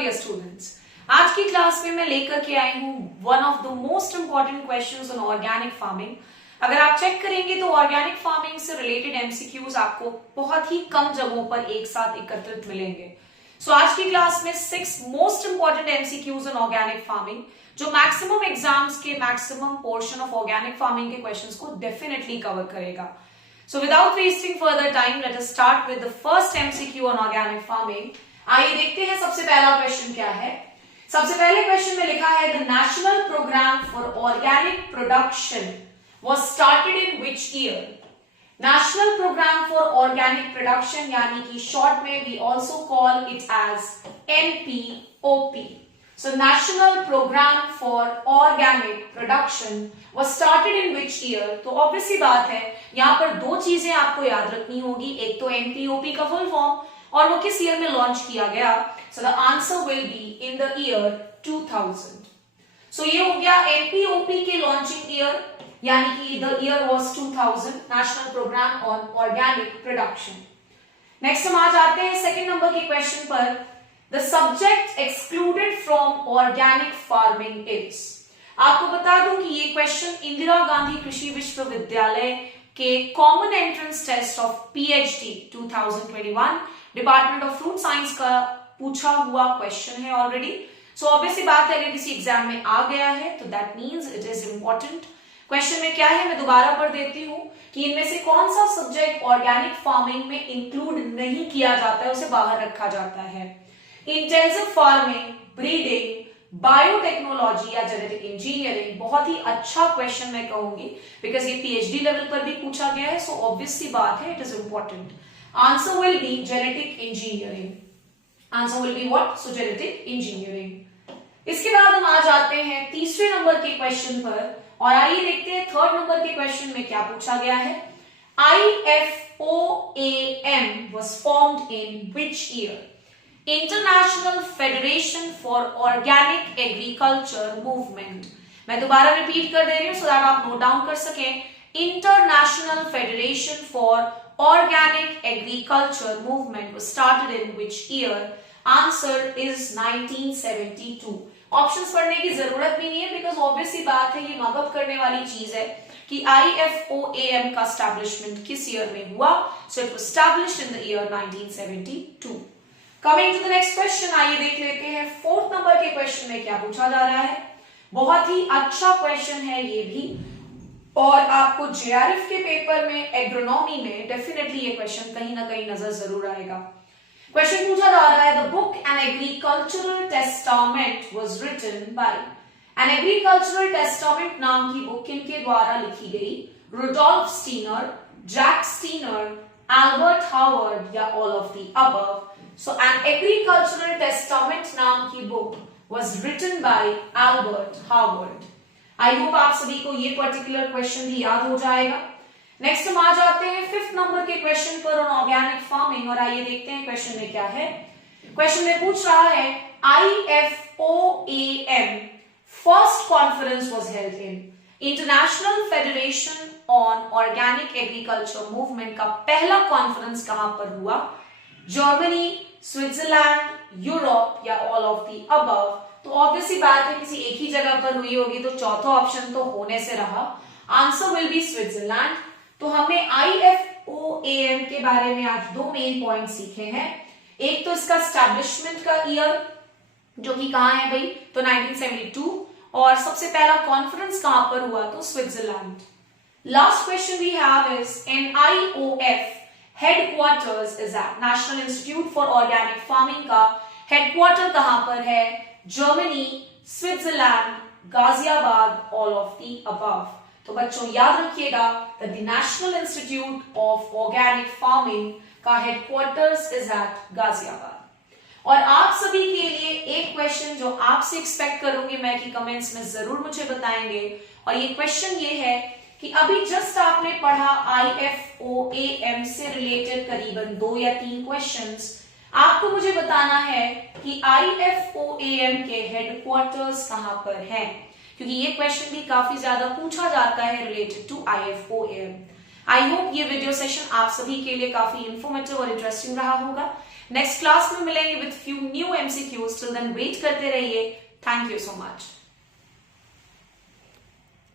Dear students, आज की class में मैं लेकर के आई हूँ one of the most important questions on organic farming. अगर आप चेक करेंगे तो ऑर्गेनिक फार्मिंग से रिलेटेड एमसीक्यूज आपको बहुत ही कम जगहों पर एक साथ एकत्रित मिलेंगे। सो आज की क्लास में 6 most important MCQs on organic farming जो मैक्सिमम एग्जाम्स के maximum portion of Organic farming के क्वेश्चंस को डेफिनेटली कवर करेगा। So without wasting further time, let us start with the first MCQ on organic farming. आइए देखते हैं सबसे पहला क्वेश्चन क्या है। सबसे पहले क्वेश्चन में लिखा है the national programme for organic production was started in which year? National programme for organic production यानी कि शॉर्ट में we also call it as NPOP. So National Program for Organic Production was started in which year? तो obviously बात है यहाँ पर दो चीजें आपको याद रखनी होगी, एक तो NPOP का फुल फॉर्म और वो किस ईयर में लॉन्च किया गया। So the answer will be in the year 2000. So ये हो गया NPOP के लॉन्चिंग ईयर यानी कि the year was 2000, National Program on Organic Production. Next हम आ जाते हैं सेकेंड नंबर के क्वेश्चन पर। The subject excluded from organic farming is. आपको बता दूं कि ये क्वेश्चन इंदिरा गांधी कृषि विश्वविद्यालय के common entrance test of PhD 2021 department of fruit science का पूछा हुआ क्वेश्चन है ऑलरेडी। सो ऑब्वियसली बात है अगर किसी एग्जाम में आ गया है तो that means it is important. Question में क्या है मैं दोबारा पढ़ देती हूँ कि इनमें से कौन सा सब्जेक्ट ऑर्गेनिक फार्मिंग में इंक्लूड नहीं किया जाता है, उसे बाहर रखा जाता है। इंटेंसिव फार्मिंग, ब्रीडिंग, बायोटेक्नोलॉजी या जेनेटिक इंजीनियरिंग। बहुत ही अच्छा क्वेश्चन मैं कहूंगी बिकॉज ये पीएचडी लेवल पर भी पूछा गया है। सो ऑब्वियसली बात है it is important. Answer will be genetic engineering. Answer will be what? So genetic engineering. इसके बाद हम आ जाते हैं तीसरे नंबर के क्वेश्चन पर और आइए देखते हैं थर्ड नंबर के क्वेश्चन में क्या पूछा गया है। IFOAM was formed in which year? International federation for organic agriculture movement. मैं दोबारा रिपीट कर दे रही हूं सो दैट आप नोट डाउन कर सकें। International federation for organic agriculture movement was started in which year? Answer is 1972। Options पढ़ने की जरूरत भी नहीं है बिकॉज ऑब्वियसली बात है ये मगअप करने वाली चीज है कि IFOAM का एस्टैब्लिशमेंट किस ईयर में हुआ। So it was established in the year 1972। Coming to the next question, आइए देख लेते हैं फोर्थ नंबर के क्वेश्चन में क्या पूछा जा रहा है। बहुत ही अच्छा क्वेश्चन है ये भी और आपको जेआरएफ के पेपर में एग्रोनॉमी में डेफिनेटली ये क्वेश्चन कहीं ना कहीं नजर जरूर आएगा। क्वेश्चन पूछा जा रहा है the book an agricultural testament was written by. An agricultural testament नाम की बुक किनके द्वारा लिखी गई? Rudolf Steiner, Jack Steiner, Albert Howard या all of the above. So an agricultural testament नाम की book was written by Albert Howard. I hope आप सभी को ये पर्टिकुलर क्वेश्चन भी याद हो जाएगा। नेक्स्ट हम आ जाते हैं फिफ्थ नंबर के क्वेश्चन पर ऑन ऑर्गेनिक फार्मिंग और आइए देखते हैं क्वेश्चन में क्या है। क्वेश्चन में पूछ रहा है IFOAM first conference was held in। International federation on organic agriculture movement का पहला कॉन्फ्रेंस कहां पर हुआ? जर्मनी, स्विट्जरलैंड, यूरोप या ऑल ऑफ द अबव। तो ऑब्वियसली बात है किसी एक ही जगह पर हुई होगी तो चौथा ऑप्शन तो होने से रहा। Answer will be Switzerland. तो हमने IFOAM के बारे में आज दो मेन पॉइंट सीखे हैं। एक तो इसका एस्टैब्लिशमेंट का ईयर जो कि कहां है भाई, तो 1972 और सबसे पहला कॉन्फ्रेंस कहां पर हुआ तो Switzerland. Last question we have is NIOF headquarters is at. National Institute for Organic Farming का हेडक्वार्टर कहां पर है? Germany, Switzerland, Ghaziabad, all of the above. तो बच्चों याद रखिएगा the National Institute of Organic Farming का हेडक्वार्टर्स इज एट गाजियाबाद। और आप सभी के लिए एक क्वेश्चन जो आपसे एक्सपेक्ट करूंगी मैं कि कमेंट्स में जरूर मुझे बताएंगे और ये क्वेश्चन ये है कि अभी जस्ट आपने पढ़ा IFOAM से रिलेटेड करीबन 2 या 3 क्वेश्चंस। आपको मुझे बताना है कि IFOAM के हेडक्वार्टर्स कहां पर हैं क्योंकि ये क्वेश्चन भी काफी ज्यादा पूछा जाता है related to IFOAM। I hope ये वीडियो सेशन आप सभी के लिए काफी इंफॉर्मेटिव और इंटरेस्टिंग रहा होगा। नेक्स्ट क्लास में मिलेंगे with few new MCQs. Till then wait करते रहिए। Thank you so much.